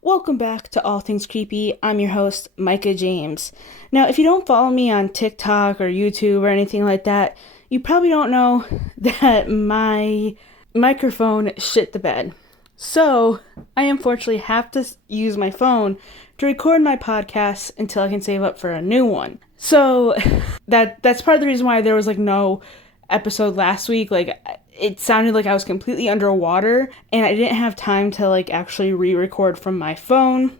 Welcome back to All Things Creepy. I'm your host, Micah James. Now, if you don't follow me on TikTok or YouTube or anything like that, you probably don't know that my microphone shit the bed. So, I unfortunately have to use my phone to record my podcast until I can save up for a new one. So, that's part of the reason why there was no episode last week. It sounded like I was completely underwater and I didn't have time to actually re-record from my phone.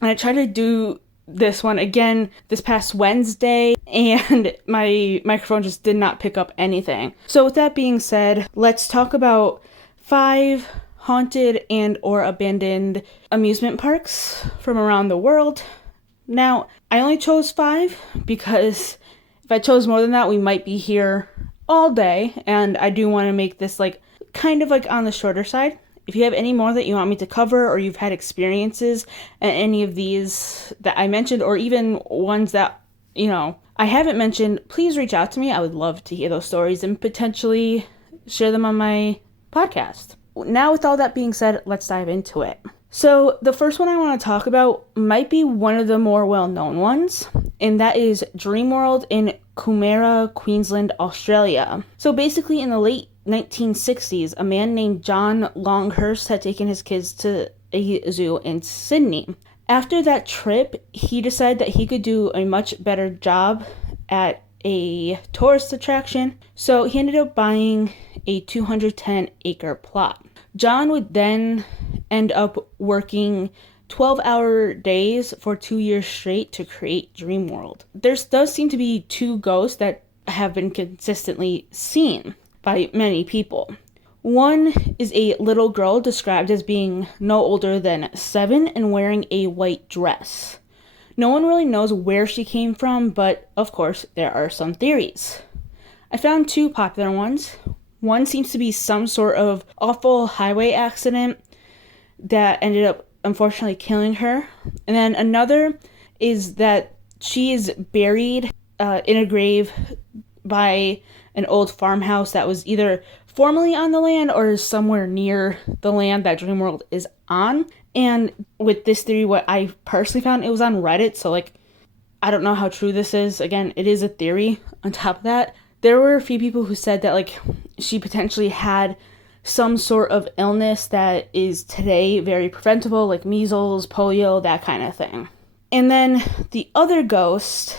And I tried to do this one again this past Wednesday and my microphone just did not pick up anything. So with that being said, let's talk about 5 haunted and or abandoned amusement parks from around the world. Now, I only chose 5 because if I chose more than that, we might be here all day, and I do want to make this kind of on the shorter side. If you have any more that you want me to cover, or you've had experiences at any of these that I mentioned, or even ones that I haven't mentioned, please reach out to me. I would love to hear those stories and potentially share them on my podcast. Now, with all that being said, let's dive into it. So the first one I want to talk about might be one of the more well-known ones, and that is Dreamworld in Coomera, Queensland, Australia. So basically in the late 1960s, a man named John Longhurst had taken his kids to a zoo in Sydney. After that trip, he decided that he could do a much better job at a tourist attraction, so he ended up buying a 210-acre plot. John would then end up working 12-hour days for 2 years straight to create Dreamworld. There does seem to be 2 ghosts that have been consistently seen by many people. One is a little girl described as being no older than 7 and wearing a white dress. No one really knows where she came from, but of course there are some theories. I found 2 popular ones. One seems to be some sort of awful highway accident that ended up unfortunately killing her. And then another is that she is buried in a grave by an old farmhouse that was either formerly on the land or somewhere near the land that Dreamworld is on. And with this theory, what I personally found, it was on Reddit, so I don't know how true this is. Again, it is a theory. On top of that, there were a few people who said that she potentially had some sort of illness that is today very preventable, like measles, polio, that kind of thing. And then the other ghost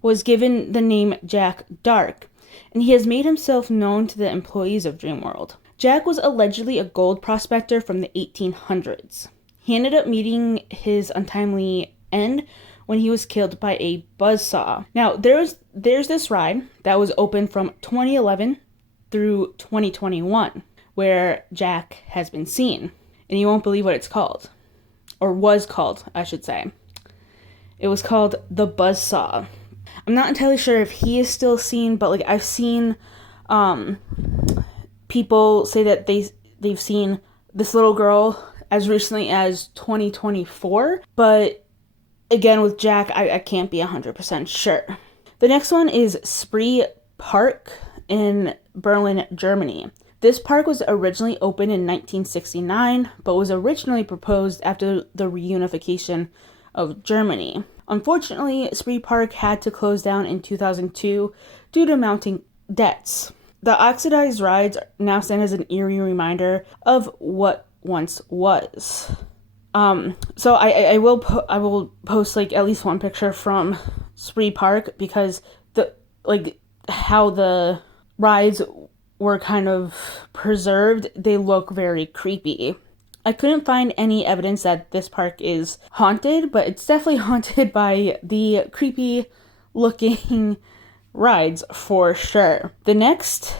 was given the name Jack Dark, and he has made himself known to the employees of Dreamworld. Jack was allegedly a gold prospector from the 1800s. He ended up meeting his untimely end when he was killed by a buzzsaw. Now, there's this ride that was open from 2011 through 2021, where Jack has been seen. And you won't believe what it's called. Or was called, I should say. It was called the Buzzsaw. I'm not entirely sure if he is still seen, but I've seen people say that they've seen this little girl as recently as 2024. But again, with Jack, I can't be 100% sure. The next one is Spree Park in Berlin, Germany. This park was originally opened in 1969, but was originally proposed after the reunification of Germany. Unfortunately, Spree Park had to close down in 2002 due to mounting debts. The oxidized rides now stand as an eerie reminder of what once was. So I will post at least one picture from Spree Park because how the rides were kind of preserved, they look very creepy. I couldn't find any evidence that this park is haunted, but it's definitely haunted by the creepy looking rides for sure. The next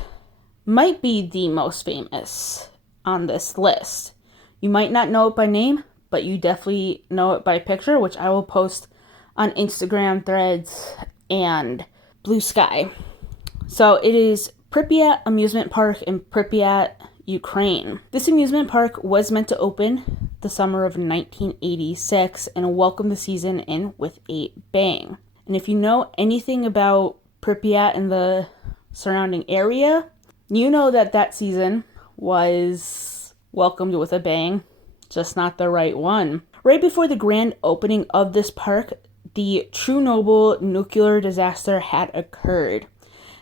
might be the most famous on this list. You might not know it by name, but you definitely know it by picture, which I will post on Instagram, Threads, and Blue Sky. So it is Pripyat Amusement Park in Pripyat, Ukraine. This amusement park was meant to open the summer of 1986 and welcome the season in with a bang. And if you know anything about Pripyat and the surrounding area, you know that season was welcomed with a bang just not the right one. Right before the grand opening of this park, the Chernobyl nuclear disaster had occurred.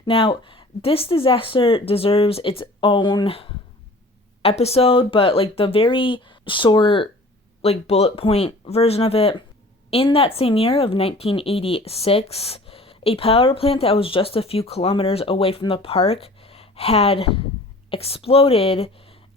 Now, this disaster deserves its own episode, but like the very short, like bullet point version of it. In that same year of 1986, a power plant that was just a few kilometers away from the park had exploded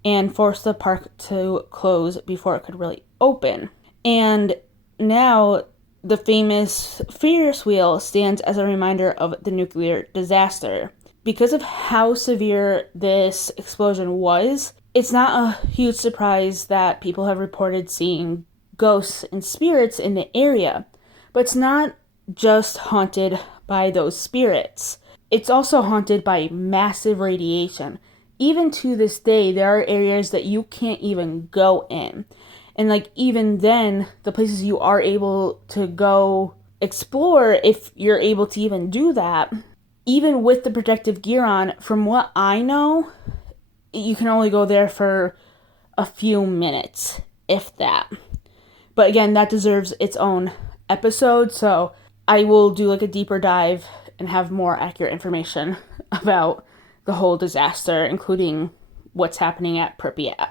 and forced the park to close before it could really open. And now the famous Ferris wheel stands as a reminder of the nuclear disaster. Because of how severe this explosion was, it's not a huge surprise that people have reported seeing ghosts and spirits in the area. But it's not just haunted by those spirits. It's also haunted by massive radiation. Even to this day, there are areas that you can't even go in. And like even then, the places you are able to go explore, if you're able to even do that, even with the protective gear on, from what I know, you can only go there for a few minutes, if that. But again, that deserves its own episode, so I will do like a deeper dive and have more accurate information about the whole disaster, including what's happening at Pripyat.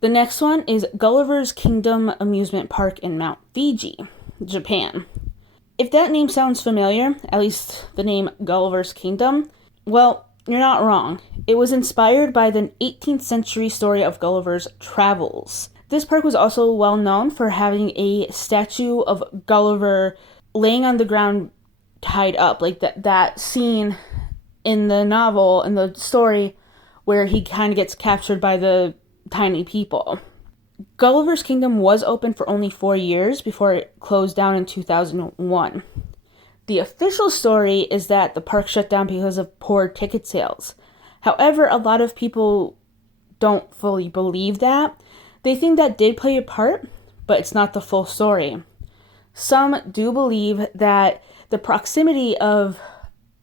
The next one is Gulliver's Kingdom Amusement Park in Mount Fuji, Japan. If that name sounds familiar, at least the name Gulliver's Kingdom, well, you're not wrong. It was inspired by the 18th century story of Gulliver's Travels. This park was also well known for having a statue of Gulliver laying on the ground tied up, like that scene in the novel, in the story, where he kind of gets captured by the tiny people. Gulliver's Kingdom was open for only 4 years before it closed down in 2001. The official story is that the park shut down because of poor ticket sales. However, a lot of people don't fully believe that. They think that did play a part, but it's not the full story. Some do believe that the proximity of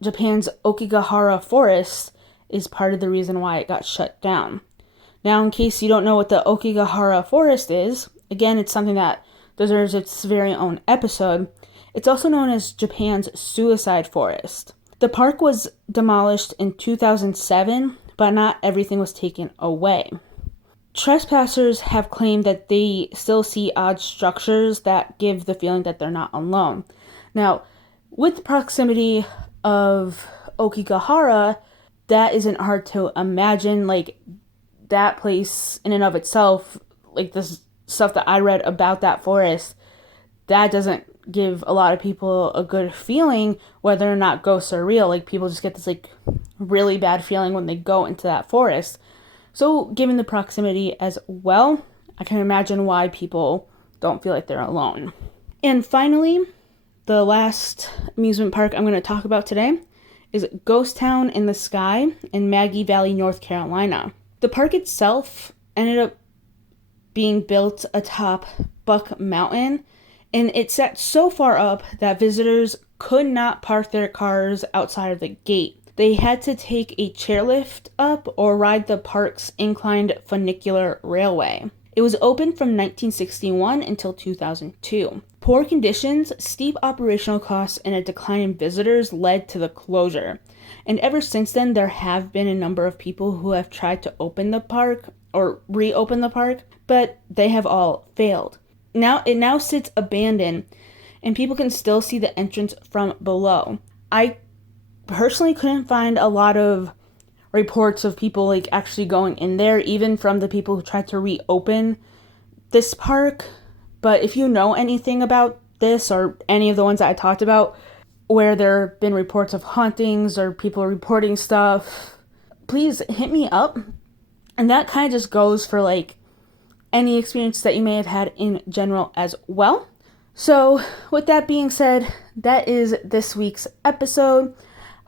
Japan's Okigahara forest is part of the reason why it got shut down. Now, in case you don't know what the Okigahara forest is, again, it's something that deserves its very own episode. It's also known as Japan's suicide forest. The park was demolished in 2007, but not everything was taken away. Trespassers have claimed that they still see odd structures that give the feeling that they're not alone. Now, with the proximity of Okigahara, that isn't hard to imagine. Like, that place in and of itself, like this stuff that I read about that forest, that doesn't give a lot of people a good feeling whether or not ghosts are real. Like, people just get this like really bad feeling when they go into that forest. So given the proximity as well, I can imagine why people don't feel like they're alone. And finally, the last amusement park I'm going to talk about today is Ghost Town in the Sky in Maggie Valley, North Carolina. The park itself ended up being built atop Buck Mountain, and it sat so far up that visitors could not park their cars outside of the gate. They had to take a chairlift up or ride the park's inclined funicular railway. It was open from 1961 until 2002. Poor conditions, steep operational costs, and a decline in visitors led to the closure. And ever since then, there have been a number of people who have tried to open the park or reopen the park, but they have all failed. It now sits abandoned, and people can still see the entrance from below. I personally couldn't find a lot of reports of people like actually going in there, even from the people who tried to reopen this park. But if you know anything about this or any of the ones that I talked about where there have been reports of hauntings or people reporting stuff, please hit me up. And that kind of just goes for like any experience that you may have had in general as well. So with that being said, that is this week's episode.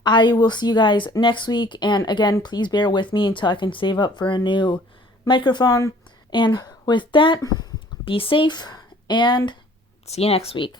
I will see you guys next week, and again, please bear with me until I can save up for a new microphone. And with that, be safe, and see you next week.